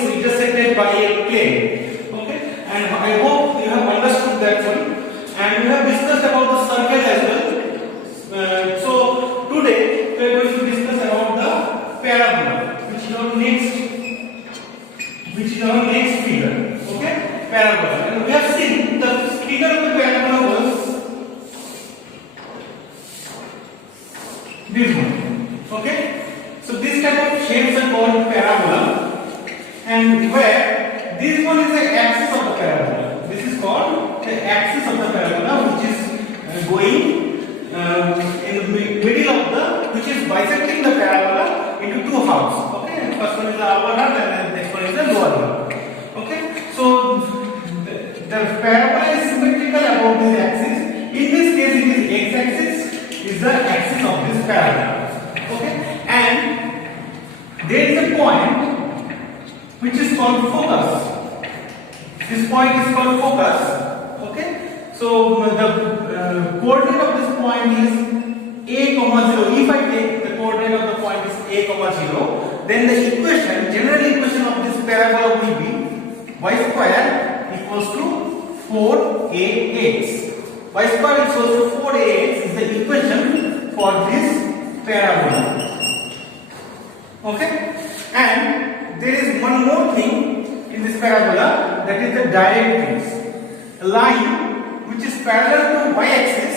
is intersected by a plane. Okay, and I hope you have understood that one. And we have discussed about the circle as well. So today we are going to discuss about the parabola, which is our next figure. Okay, parabola. And we have seen the figure of the parabola was this one. Okay, so this type of shapes are called parabola, and where this one is the axis of the parabola. This is called the axis of the parabola, which is going in the middle of the, which is bisecting the parabola into two halves. Okay, first one is the upper half and the next one is the lower half. Okay, so the parabola is symmetrical about this axis. In this case, it is x-axis is the axis of this parabola. Okay, and there is a point which is called focus. This point is called focus. Okay, so the coordinate of this point is a comma 0. If I take the coordinate of the point is a comma 0, then the equation, general equation of this parabola will be y square equals to 4ax. Y square equals to 4ax is the equation for this parabola. Okay, and there is one more thing in this parabola, that is the directrix. A line which is parallel to y-axis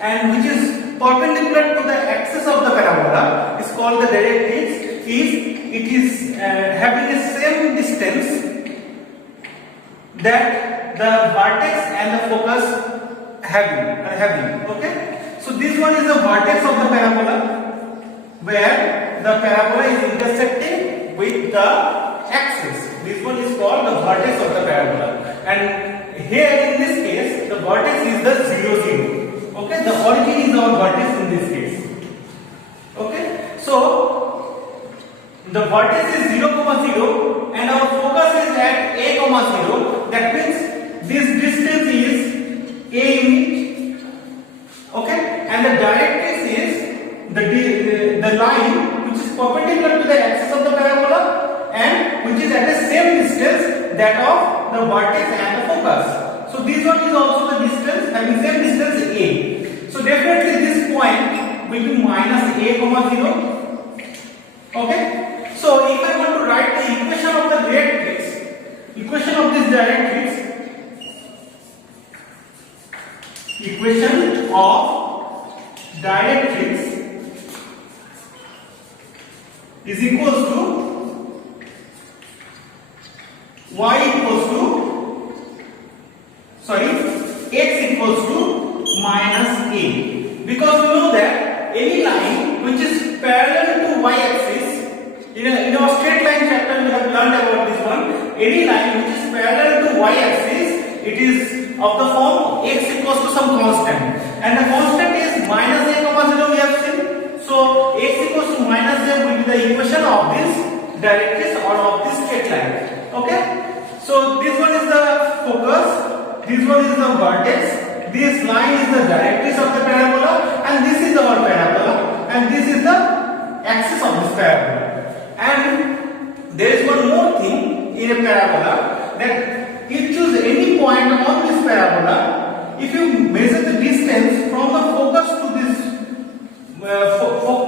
and which is perpendicular to the axis of the parabola is called the directrix. It is having the same distance that the vertex and the focus having. Okay, so this one is the vertex of the parabola, where the parabola is intersecting with the axis. This one is called the vertex of the parabola, and here in this case the vertex is the 0, 0. Okay, the origin is our vertex in this case. Okay, so the vertex is 0, 0 and our focus is at a, 0. That means this distance is a unit. Okay, and the directrix is the line which is perpendicular to the axis of the parabola and which is at the same distance that of the vertex and the focus. So this one is also the distance, having same distance a. So definitely this point will be minus a, 0. Okay. So if I want to write the equation of the directrix, equation of this directrix, equation of directrix is equals to x equals to minus a, because we know that any line which is parallel to y-axis, in our straight line chapter we have learned about this one. Any line which is parallel to y-axis, it is of the form x equals to some constant, and the constant is minus a, 0 we have seen. So x equals to minus a will be the equation of this directrix or of this straight line. Okay, so this one is the focus, this one is the vertex, this line is the directrix of the parabola, and this is our parabola, and this is the axis of this parabola. And there is one more thing in a parabola, that if you choose any point on this parabola, if you measure the distance from the focus to this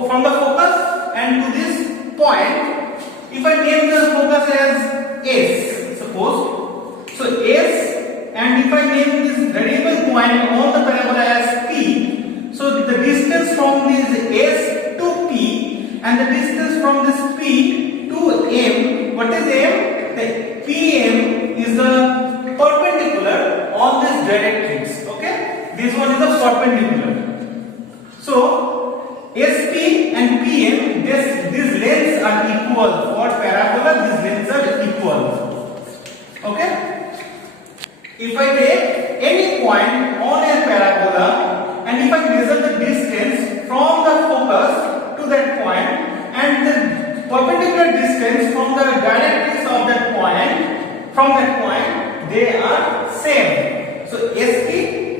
from the focus and to this point, if I name the focus as S, suppose, so S, and if I name this variable point on the parabola as P, so the distance from this S to P and the distance from this P to M, what is M? The PM is the perpendicular on this directrix. Okay, this one is the perpendicular. So SP and PM, these lengths are equal. For parabola, these lengths are equal. Okay. If I take any point on a parabola and if I measure the distance from the focus to that point and the perpendicular distance from the directrix of that point, they are same. So SP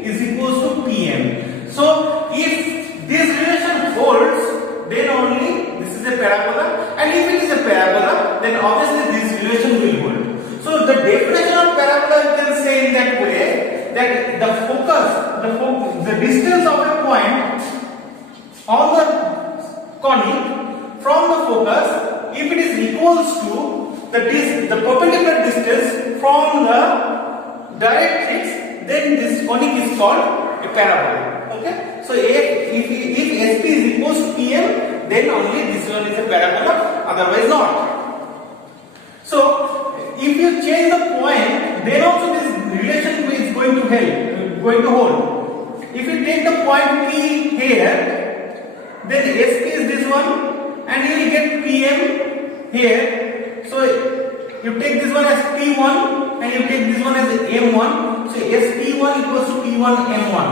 is equals to PM. So if this relation holds, then only this is a parabola, and if it is a parabola, then obviously this relation will hold. So the definition of parabola you can say in that way that the focus, the distance of a point on the conic from the focus, if it is equals to the perpendicular distance from the directrix, then this conic is called a parabola. Okay, so if SP is equals to PM, then only this one is a parabola, otherwise not. So if you change the point, then also this relation is going to hold. If you take the point P here, then SP is this one, and you will get PM here. So you take this one as P1 and you take this one as M1. So SP1 equals to P1 M1.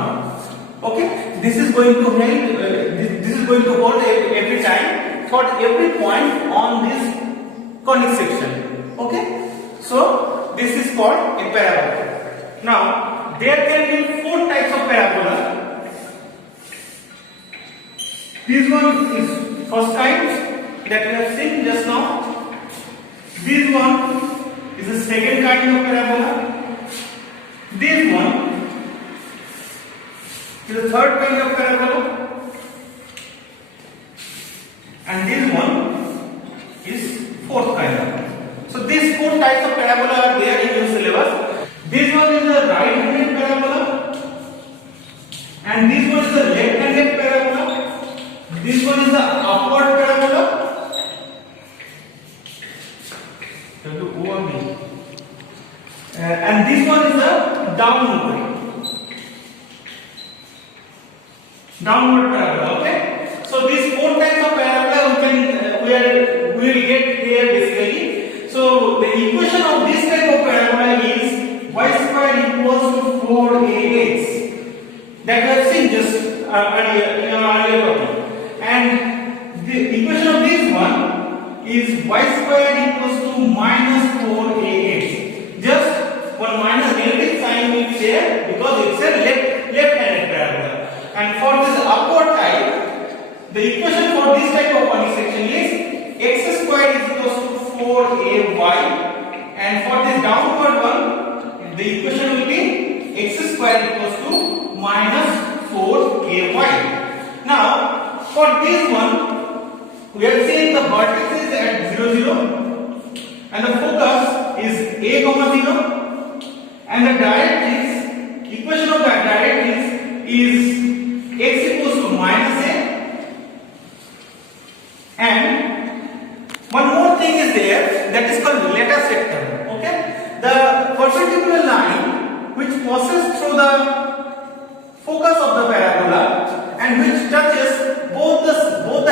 Okay, this is going to hold. This is going to hold every time for every point on this conic section. Okay, so this is called a parabola. Now there can be 4 types of parabola. This one is first kind that we have seen just now. This one is the second kind of parabola. This one is the third kind of parabola, and this one is fourth kind of. So these 4 types of parabola are there in your syllabus. This one is the right-handed parabola, and this one is the left-handed parabola. This one is the upward parabola. And this one is the downward parabola. Okay, so these 4 types of parabola we will get here basically. So the equation of this type of parabola is y square equals to 4ax, that we have seen just earlier in our earlier topic. And the equation of this one is y square equals to minus 4ax. Just one minus negative sign will be there because it's a left-handed parabola. And for this upward type, the equation for this type of conic section is x square is equals to 4ay, and for this downward one, the equation will be x square equals to minus 4ay. Now, for this one, we are saying the vertex is at 0, 0, and the focus is a, 0, and the directrix, equation of the directrix is x equals to minus a, and one more thing is there, that is called letter sector. Okay, the perpendicular line which passes through the focus of the parabola and which touches both the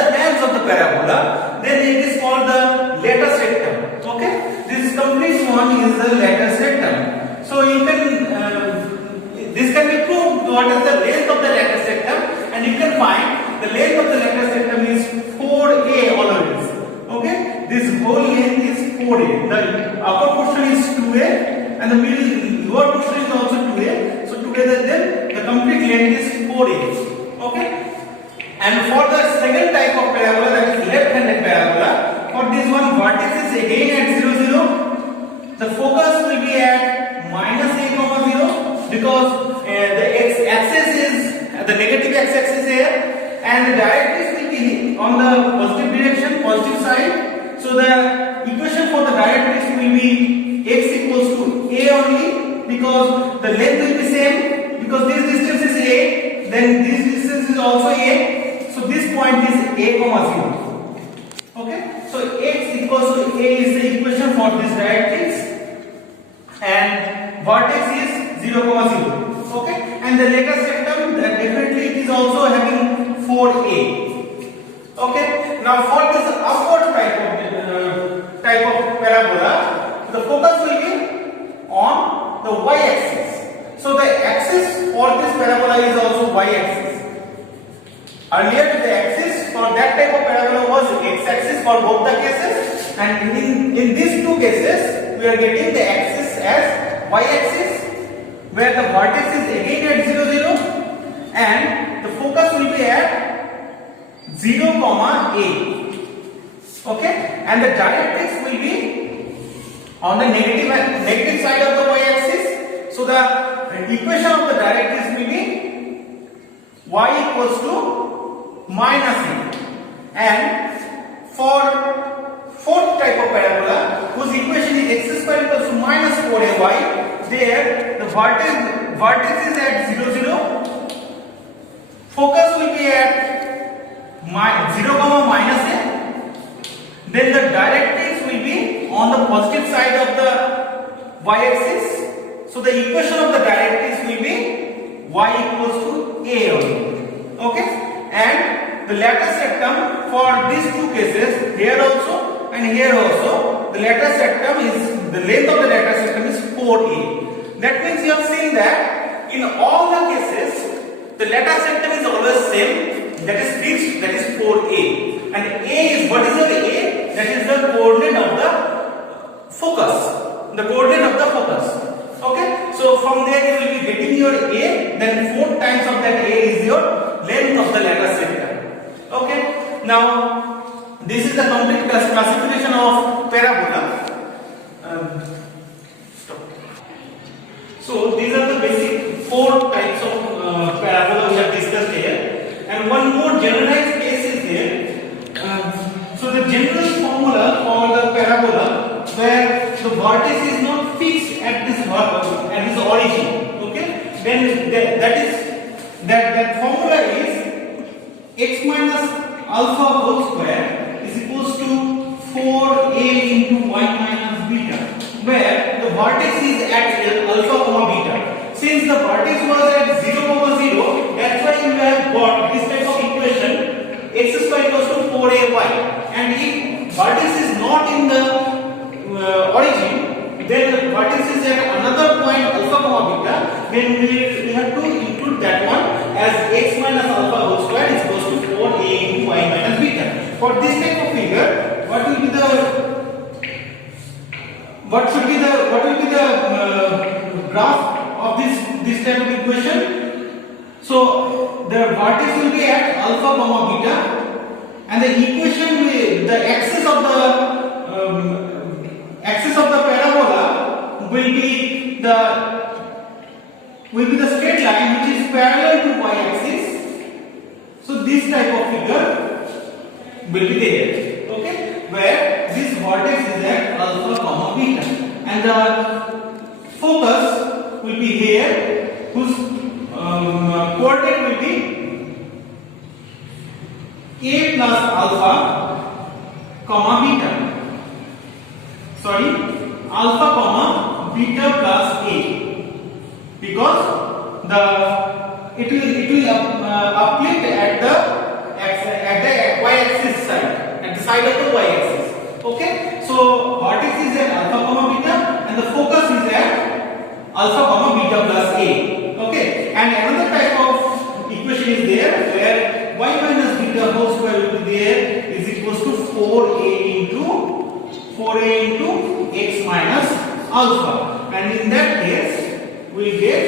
hands of the parabola, then it is called the letter sector. Okay, this complete one is the letter sector. So you can this can be proved what is the length of the letter sector, and you can find the length of the letter sector is 4a always. Okay, this whole length is 4a. The upper portion is 2a and the lower portion is also 2a. So together then the complete length is 4a. Okay, and for the second type of parabola, that is left-handed parabola, for this one vertex is again at 0, 0. The focus will be at minus a, 0, because the x-axis is the negative x-axis here, and the directrix will be on the positive direction, positive side. So the equation for the directrix will be x equals to a only, because the length will be same, because this distance is a, then this distance is also a. So this point is a, 0. Okay, so x equals to a is the equation for this directrix, and vertex is 0, 0. Okay, and the letter sector, definitely it is also having 4a. Okay, now for this upward type of parabola, the focus will be on the y-axis. So the axis for this parabola is also y-axis. Earlier the axis for that type of parabola was x-axis for both the cases, and in these two cases we are getting the axis as y-axis, where the vertex is again at 0, 0, and the focus will be at 0, a. Okay, and the directrix will be on the negative side of the y-axis. So the equation of the directrix will be y equals to minus a. And for fourth type of parabola whose equation is x square equals to minus 4ay, there the vertex is at 0 0, focus will be at 0 comma minus a, then the directrix will be on the positive side of the y-axis. So the equation of the directrix will be y equals to a only. Okay, and the lateral septum for these two cases, here also and here also, the lateral septum is, the length of the lateral septum is 4a. That means you have seen that in all the cases the lateral septum is always same, that is fixed, that is 4a. And a is, what is the a? That is the coordinate of the focus, the coordinate of the focus. Okay, so from there you will be getting your a, then 4 times of that a is your length of the lateral septum. Okay, now this is the complete classification of parabola. So these are the basic 4 types of parabola we have discussed here, and one more generalized case is there. So the general formula for the parabola where the vertex is not fixed at this origin, okay, then that formula is x minus alpha whole square is equals to 4a into y minus beta, where the vertex is at alpha comma beta. Since the vertex was at 0 comma 0, that's why we have got this type of equation, x square equals to 4ay. And if vertex is not in the origin, then the vertex is at another point alpha comma beta, then we have to include that one as x minus alpha whole square is equals to 4a into y minus beta. For this type of figure, what will be the graph of this type of equation? So the vertex will be at alpha comma beta, and the equation will, the axis of the parabola will be the straight line which is parallel to y-axis. So this type of figure will be there, okay, where this vertex is at alpha comma beta, and the focus will be here, whose coordinate will be a plus alpha comma beta. Sorry, alpha comma beta plus a, because it will uplift at the y-axis side, at the side of the y-axis. Okay, so vertex is at alpha comma beta, and the focus is at alpha comma beta plus a. Okay, and another type of equation is there where y minus beta whole square will be there is equals to 4a into x minus alpha, and in that case we will get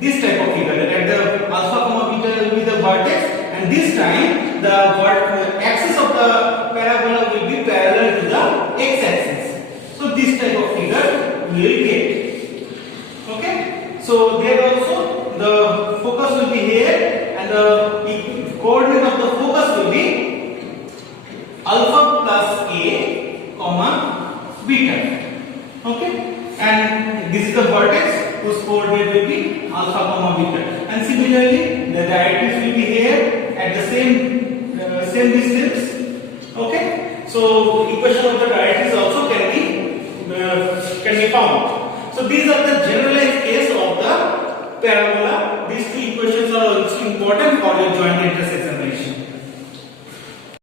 this type of figure. At the alpha comma beta will be the vertex, and this time the axis of the parabola will be parallel to the x-axis. So this type of figure we will get. Okay, so there also the focus will be here, and the coordinate of the focus will be alpha plus a comma beta. Okay, and this is the vertex whose coordinate will be alpha comma beta, and similarly the directrix will be here at the same distance. Okay, so equation of the directrix also can be found. So these are the generalized case of the parabola. These two equations are also important for your joint intersection.